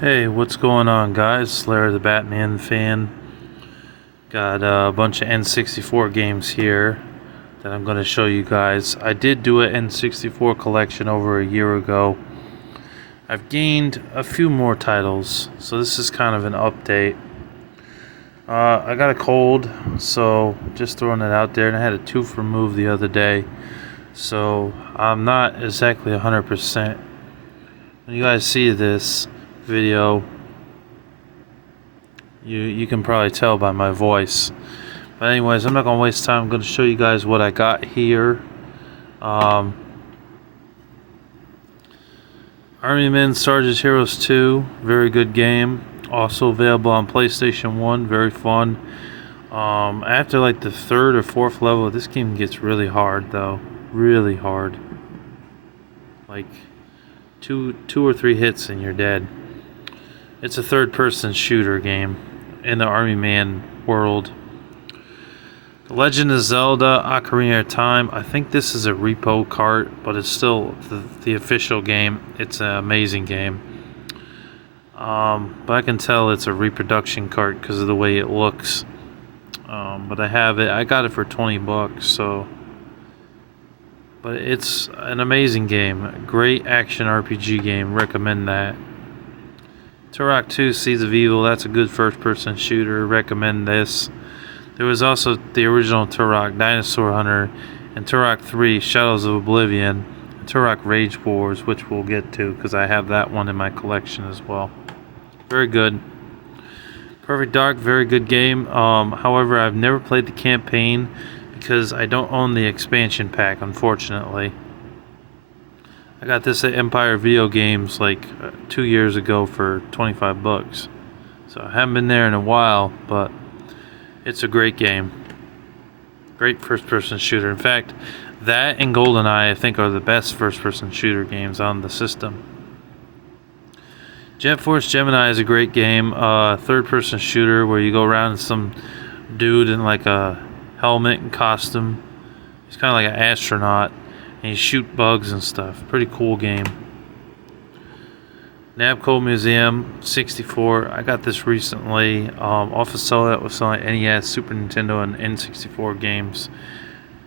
Hey, what's going on, guys? Larry the Batman fan. Got a bunch of N64 games here that I'm going to show you guys. I did do an N64 collection over a year ago. I've gained a few more titles, so this is kind of an update. I got a cold, so just throwing it out there, and I had a tooth removed the other day, so I'm not exactly 100%. When you guys see this video, you can probably tell by my voice. But anyways, I'm not going to waste time. I'm going to show you guys what I got here. Army Men Sarge's Heroes 2, very good game. Also available on PlayStation 1, very fun. After like the third or fourth level, this game gets really hard though. Really hard. Like two or three hits and you're dead. It's a third-person shooter game in the Army Man world. The Legend of Zelda Ocarina of Time. I think this is a repo cart, but it's still the official game. It's an amazing game. But I can tell it's a reproduction cart because of the way it looks. But I have it. I got it for $20, so. But it's an amazing game. Great action RPG game. Recommend that. Turok 2 Seeds of Evil. That's a good first-person shooter. Recommend this. There was also the original Turok Dinosaur Hunter and Turok 3 Shadows of Oblivion and Turok Rage Wars, which we'll get to because I have that one in my collection as well. Very good. Perfect Dark, very good game. However, I've never played the campaign because I don't own the expansion pack, unfortunately. I got this at Empire Video Games like 2 years ago for $25. So I haven't been there in a while, but it's a great game. Great first-person shooter. In fact, that and GoldenEye I think are the best first-person shooter games on the system. Jet Force Gemini is a great game. Third-person shooter where you go around and some dude in like a helmet and costume. He's kind of like an astronaut. And you shoot bugs and stuff. Pretty cool game. Namco Museum 64. I got this recently off of That was selling NES, Super Nintendo, and N64 games.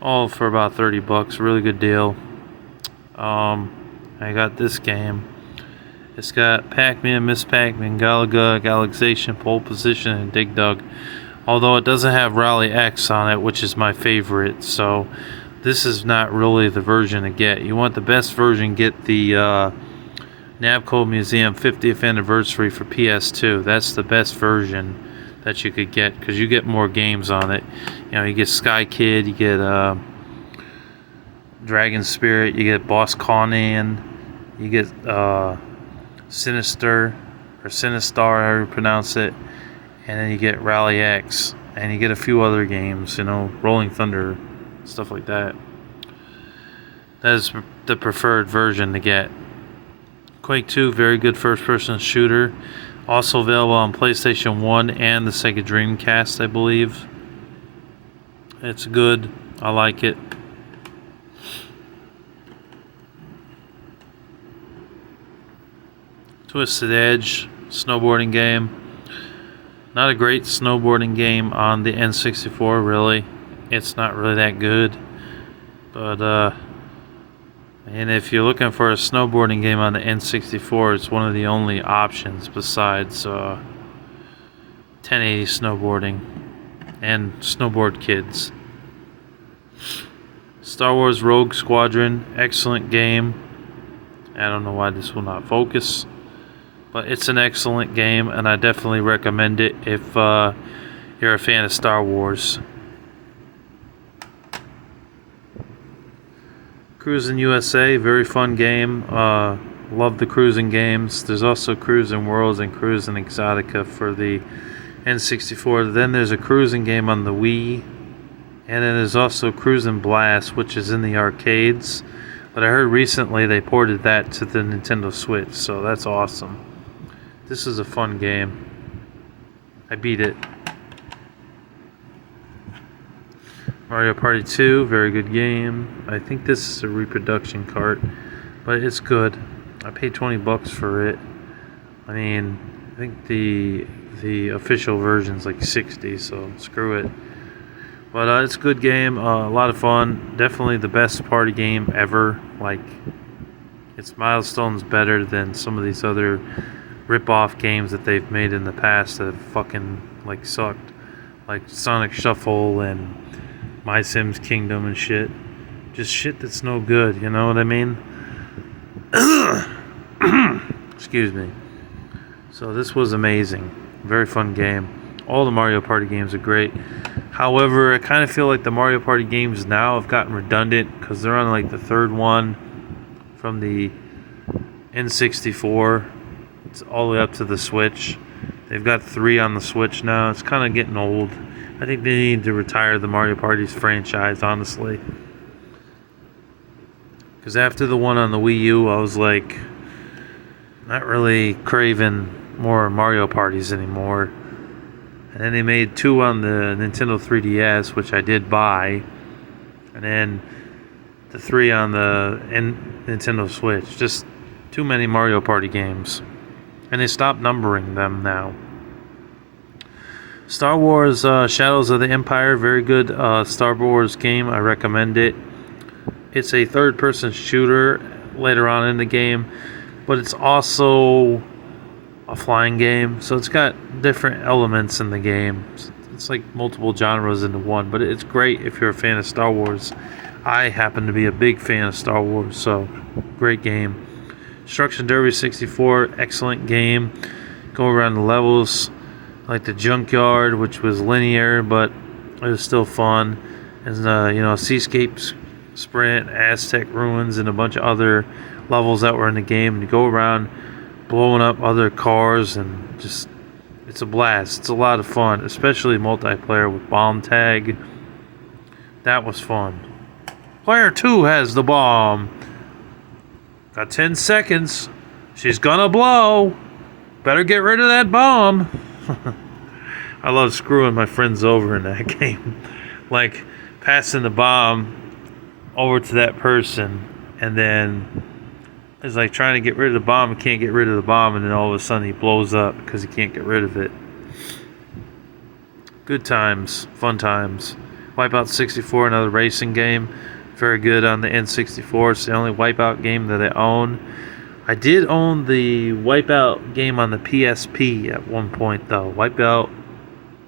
All for about $30. Really good deal. I got this game. It's got Pac-Man, Miss Pac-Man, Galaga, Galaxation, Pole Position, and Dig Dug. Although it doesn't have Rally X on it, which is my favorite. So this is not really the version to get. You want the best version, get the Namco Museum 50th Anniversary for PS2. That's the best version that you could get because you get more games on it. You know, you get Sky Kid, you get Dragon Spirit, you get Boss Conan, you get Sinister, or Sinistar, however you pronounce it, and then you get Rally X, and you get a few other games, you know, Rolling Thunder, stuff like that. That is the preferred version to get. Quake 2, very good first-person shooter. Also available on PlayStation 1 and the Sega Dreamcast, I believe. It's good. I like it. Twisted Edge, snowboarding game. Not a great snowboarding game on the N64, really. It's not really that good. But, and if you're looking for a snowboarding game on the N64, it's one of the only options besides 1080 snowboarding and Snowboard Kids. Star Wars Rogue Squadron, excellent game. I don't know why this will not focus, but it's an excellent game, and I definitely recommend it if you're a fan of Star Wars. Cruis'n USA, very fun game. Love the cruising games. There's also Cruis'n Worlds and Cruis'n Exotica for the N64. Then there's a cruising game on the Wii. And then there's also Cruis'n Blast, which is in the arcades. But I heard recently they ported that to the Nintendo Switch, so that's awesome. This is a fun game. I beat it. Mario Party 2, very good game. I think this is a reproduction cart, but it's good. I paid $20 for it. I mean, I think the official version's like 60, so screw it. But it's a good game, a lot of fun. Definitely the best party game ever. Like, its milestones better than some of these other rip-off games that they've made in the past that have fucking like sucked, like Sonic Shuffle and My Sims Kingdom and shit. Just shit that's no good. You know what I mean? Excuse me. So this was amazing. Very fun game. All the Mario Party games are great. However, I kind of feel like the Mario Party games now have gotten redundant because they're on like the third one from the N64. It's all the way up to the Switch. They've got 3 on the Switch now. It's kind of getting old. I think they need to retire the Mario Party's franchise, honestly. Because after the one on the Wii U, I was like, not really craving more Mario Parties anymore. And then they made 2 on the Nintendo 3DS, which I did buy. And then the 3 on the Nintendo Switch. Just too many Mario Party games. And they stopped numbering them now. Star Wars Shadows of the Empire, very good Star Wars game. I recommend it. It's a third-person shooter later on in the game, but it's also a flying game, so it's got different elements in the game. It's like multiple genres into one, but it's great if you're a fan of Star Wars. I happen to be a big fan of Star Wars, so great game. Destruction Derby 64, excellent game. Go around the levels, like the Junkyard, which was linear, but it was still fun. And Seascape Sprint, Aztec Ruins, and a bunch of other levels that were in the game. And you go around blowing up other cars, and just, it's a blast. It's a lot of fun, especially multiplayer with bomb tag. That was fun. Player 2 has the bomb. Got 10 seconds. She's gonna blow. Better get rid of that bomb. I love screwing my friends over in that game. Like, passing the bomb over to that person, and then it's like trying to get rid of the bomb and can't get rid of the bomb, and then all of a sudden he blows up because he can't get rid of it. Good times, fun times. Wipeout 64, another racing game. Very good on the N64. It's the only Wipeout game that I own. I did own the Wipeout game on the PSP at one point, though. Wipeout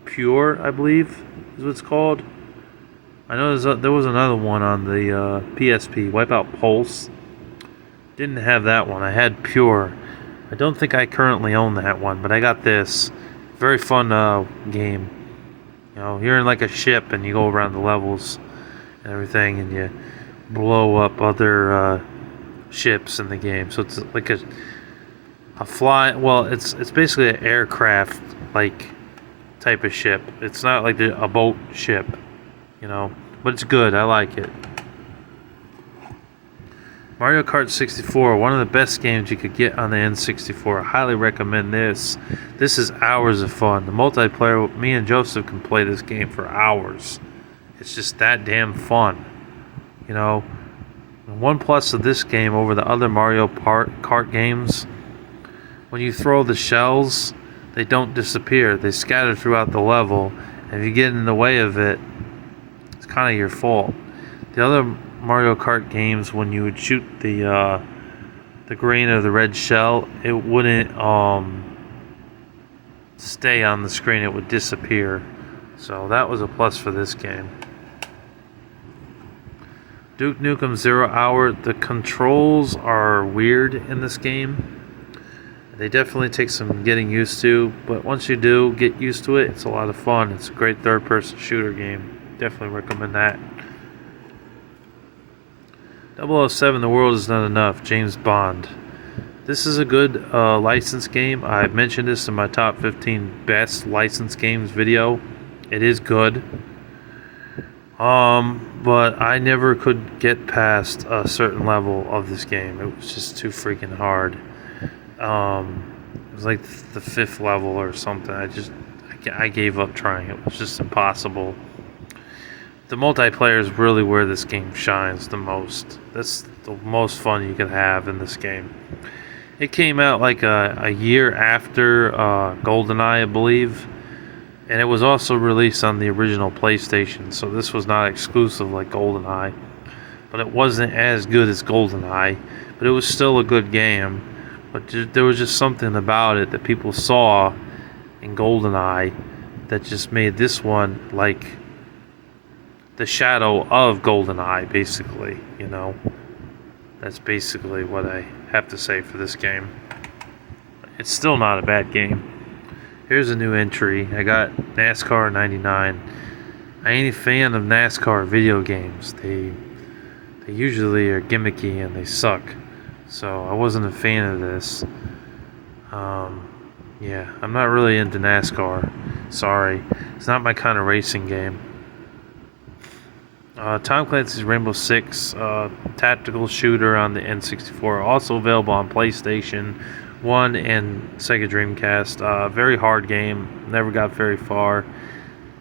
Pure, I believe, is what it's called. I know there was another one on the PSP, Wipeout Pulse. Didn't have that one. I had Pure. I don't think I currently own that one, but I got this. Very fun game. You know, you're in like a ship and you go around the levels and everything, and you blow up other ships in the game. So it's like a fly. Well, it's basically an aircraft like type of ship. It's not like a boat ship, but it's good. I like it. Mario Kart 64, one of the best games you could get on the N64. I highly recommend this. This is hours of fun. The multiplayer, me and Joseph can play this game for hours. It's just that damn fun. And one plus of this game over the other Mario Kart games, when you throw the shells, they don't disappear. They scatter throughout the level. And if you get in the way of it, it's kind of your fault. The other Mario Kart games, when you would shoot the green or the red shell, it wouldn't stay on the screen. It would disappear. So that was a plus for this game. Duke Nukem 0 Hour. The controls are weird in this game. They definitely take some getting used to, but once you do get used to it, it's a lot of fun. It's a great third-person shooter game. Definitely recommend that. 007, The World Is Not Enough, James Bond. This is a good licensed game. I mentioned this in my top 15 best licensed games video. It is good. But I never could get past a certain level of this game. It was just too freaking hard. It was like the 5th level or something. I gave up trying. It was just impossible. The multiplayer is really where this game shines the most. That's the most fun you can have in this game. It came out like a year after GoldenEye, I believe, and it was also released on the original PlayStation. So this was not exclusive like GoldenEye, but it wasn't as good as GoldenEye. But it was still a good game. But there was just something about it that people saw in GoldenEye that just made this one like the shadow of GoldenEye, basically. That's basically what I have to say for this game. It's still not a bad game. Here's a new entry. I got NASCAR 99. I ain't a fan of NASCAR video games. They usually are gimmicky and they suck. So I wasn't a fan of this. Yeah, I'm not really into NASCAR. Sorry. It's not my kind of racing game. Tom Clancy's Rainbow Six tactical shooter on the N64, also available on PlayStation 1 and Sega Dreamcast. Very hard game, never got very far.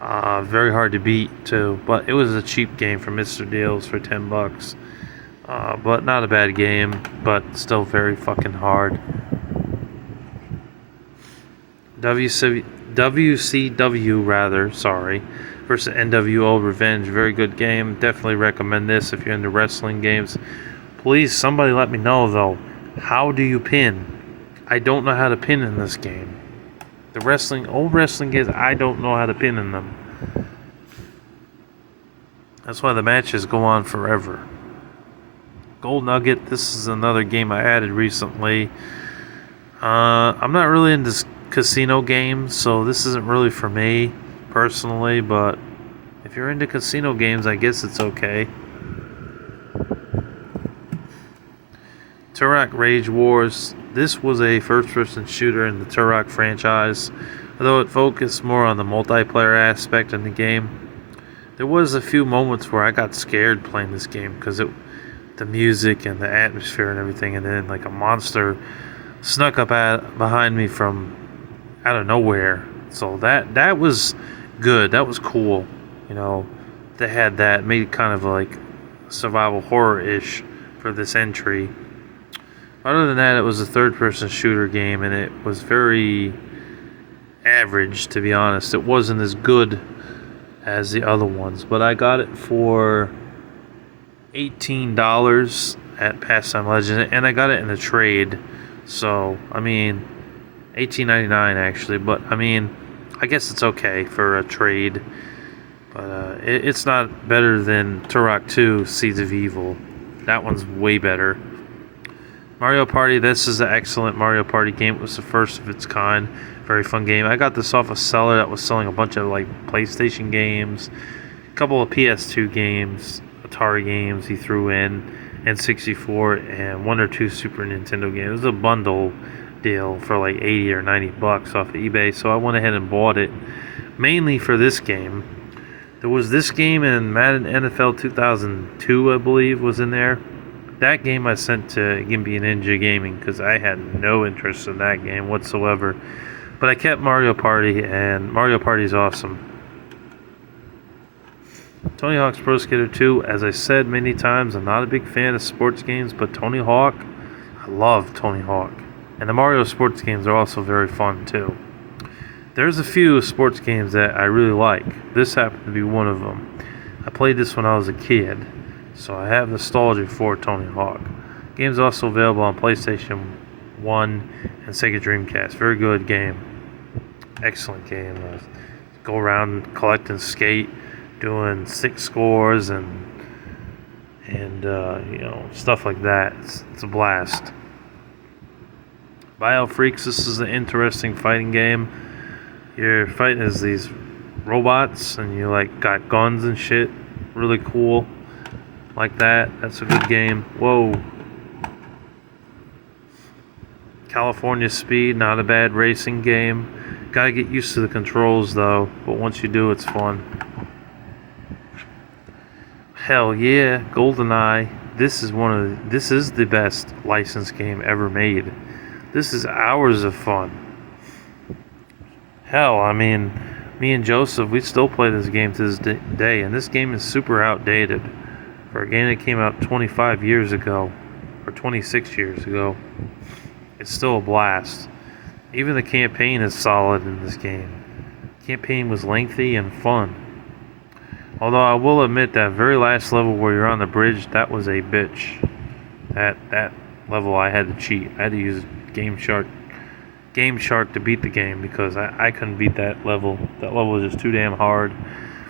Very hard to beat too, but it was a cheap game from Mr. Deals for $10. But not a bad game, but still very fucking hard. WCW versus NWO Revenge. Very good game. Definitely recommend this if you're into wrestling games. Please, somebody let me know though. How do you pin? I don't know how to pin in this game. Old wrestling games, I don't know how to pin in them. That's why the matches go on forever. Gold Nugget, this is another game I added recently. I'm not really into casino games, so this isn't really for me personally, but if you're into casino games, I guess it's okay. Turok Rage Wars. This was a first-person shooter in the Turok franchise, although it focused more on the multiplayer aspect in the game. There was a few moments where I got scared playing this game because the music and the atmosphere and everything, and then like a monster snuck up behind me from out of nowhere. So that was good. That was cool. They had that, made it kind of like survival horror-ish for this entry. Other than that, it was a third-person shooter game, and it was very average, to be honest. It wasn't as good as the other ones, but I got it for $18 at Pastime Legends, and I got it in a trade. So, $18.99 actually, but I guess it's okay for a trade. But it's not better than Turok 2 Seeds of Evil. That one's way better. Mario Party, this is an excellent Mario Party game. It was the first of its kind. Very fun game. I got this off a seller that was selling a bunch of like PlayStation games, a couple of PS2 games, Atari games he threw in, N64, and one or two Super Nintendo games. It was a bundle deal for like 80 or 90 bucks off of eBay, so I went ahead and bought it mainly for this game. There was this game and Madden NFL 2002, I believe, was in there. That game I sent to Gimpy Ninja Gaming because I had no interest in that game whatsoever. But I kept Mario Party, and Mario Party is awesome. Tony Hawk's Pro Skater 2, as I said many times, I'm not a big fan of sports games, but Tony Hawk, I love Tony Hawk. And the Mario sports games are also very fun too. There's a few sports games that I really like. This happened to be one of them. I played this when I was a kid, so I have nostalgia for Tony Hawk. The game's also available on PlayStation 1 and Sega Dreamcast. Very good game. Excellent game. Go around collecting skate, doing 6 scores and stuff like that. It's a blast. BioFreaks, this is an interesting fighting game. You're fighting as these robots and you like got guns and shit. Really cool. Like that. That's a good game. Whoa. California Speed, not a bad racing game. Gotta get used to the controls though, but once you do, it's fun. Hell yeah, GoldenEye. This is the best licensed game ever made. This is hours of fun. Hell, me and Joseph, we still play this game to this day, and this game is super outdated for a game that came out 25 years ago, or 26 years ago. it's still a blast. Even the campaign is solid in this game. Campaign was lengthy and fun. Although I will admit that very last level where you're on the bridge, that was a bitch. That level I had to cheat. I had to use Game Shark to beat the game because I couldn't beat that level. That level was just too damn hard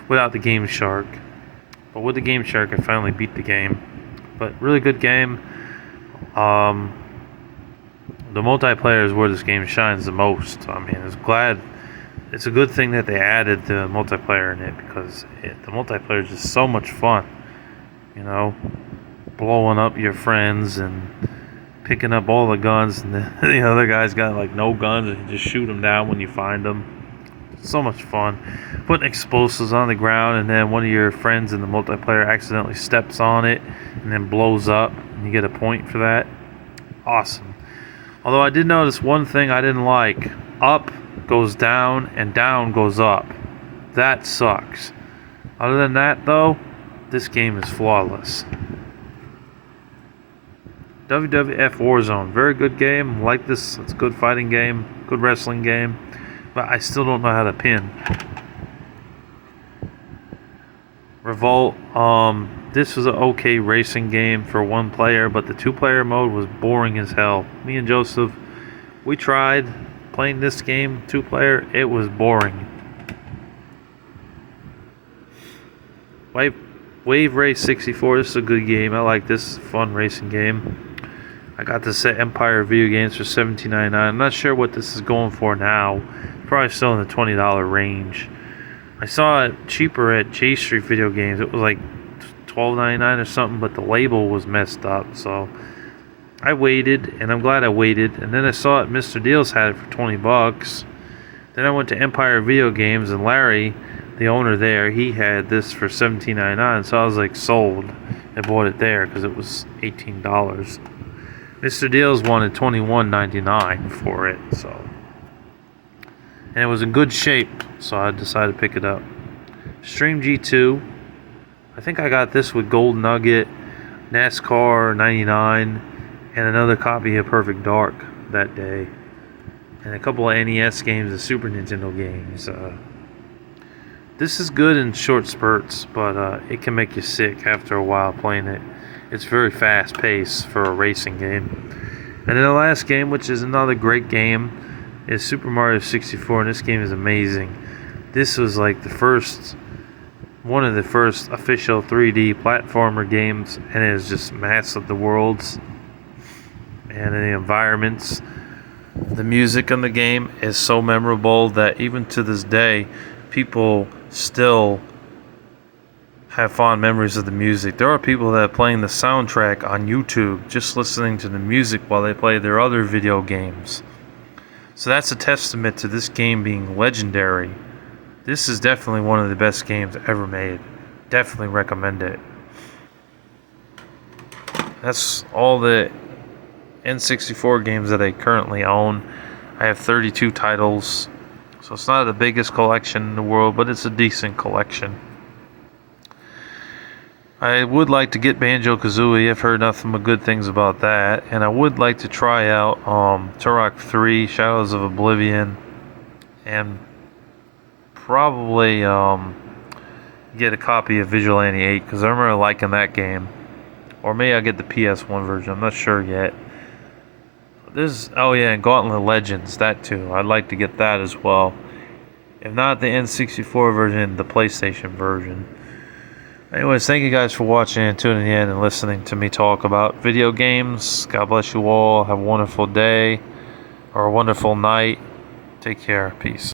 without the Game Shark. But with the Game Shark, I finally beat the game. But really good game. The multiplayer is where this game shines the most. I mean, it's a good thing that they added the multiplayer in it because the multiplayer is just so much fun. You know, blowing up your friends and picking up all the guns, and the other guy's got like no guns, and you just shoot them down when you find them. So much fun. Putting explosives on the ground, and then one of your friends in the multiplayer accidentally steps on it and then blows up, and you get a point for that. Awesome. Although I did notice one thing I didn't like. Up goes down and down goes up. That sucks. Other than that, though, this game is flawless. WWF Warzone, very good game. Like this, it's a good fighting game, good wrestling game, but I still don't know how to pin. Revolt, this was an okay racing game for one player, but the two-player mode was boring as hell. Me and Joseph, we tried playing this game, two-player, it was boring. Wave Race 64, this is a good game. I like this fun racing game. I got this at Empire Video Games for $17.99. I'm not sure what this is going for now. Probably still in the $20 range. I saw it cheaper at J Street Video Games. It was like $12.99 or something, but the label was messed up. So I waited, and I'm glad I waited. And then I saw it, Mr. Deals had it for $20. Then I went to Empire Video Games, and Larry, the owner there, he had this for $17.99. So I was like sold. I bought it there because it was $18. Mr. Deals wanted $21.99 for it, so, and it was in good shape, so I decided to pick it up. Stream G2, I think I got this with Gold Nugget, NASCAR 99, and another copy of Perfect Dark that day, and a couple of NES games and Super Nintendo games. This is good in short spurts, but it can make you sick after a while playing it. It's very fast paced for a racing game. And then the last game, which is another great game, is Super Mario 64, and this game is amazing. This was like one of the first official 3D platformer games, and it is just massive. The worlds and the environments. The music in the game is so memorable that even to this day, people still have fond memories of the music. There are people that are playing the soundtrack on YouTube, just listening to the music while they play their other video games. So that's a testament to this game being legendary. This is definitely one of the best games ever made. Definitely recommend it. That's all the N64 games that I currently own. I have 32 titles, so it's not the biggest collection in the world, but it's a decent collection. I would like to get Banjo-Kazooie. I've heard nothing but good things about that. And I would like to try out Turok 3, Shadows of Oblivion. And probably get a copy of Vigilante 8, because I remember liking that game. Or maybe I'll get the PS1 version. I'm not sure yet. And Gauntlet Legends, that too. I'd like to get that as well. If not the N64 version, the PlayStation version. Anyways, thank you guys for watching and tuning in and listening to me talk about video games. God bless you all. Have a wonderful day or a wonderful night. Take care. Peace.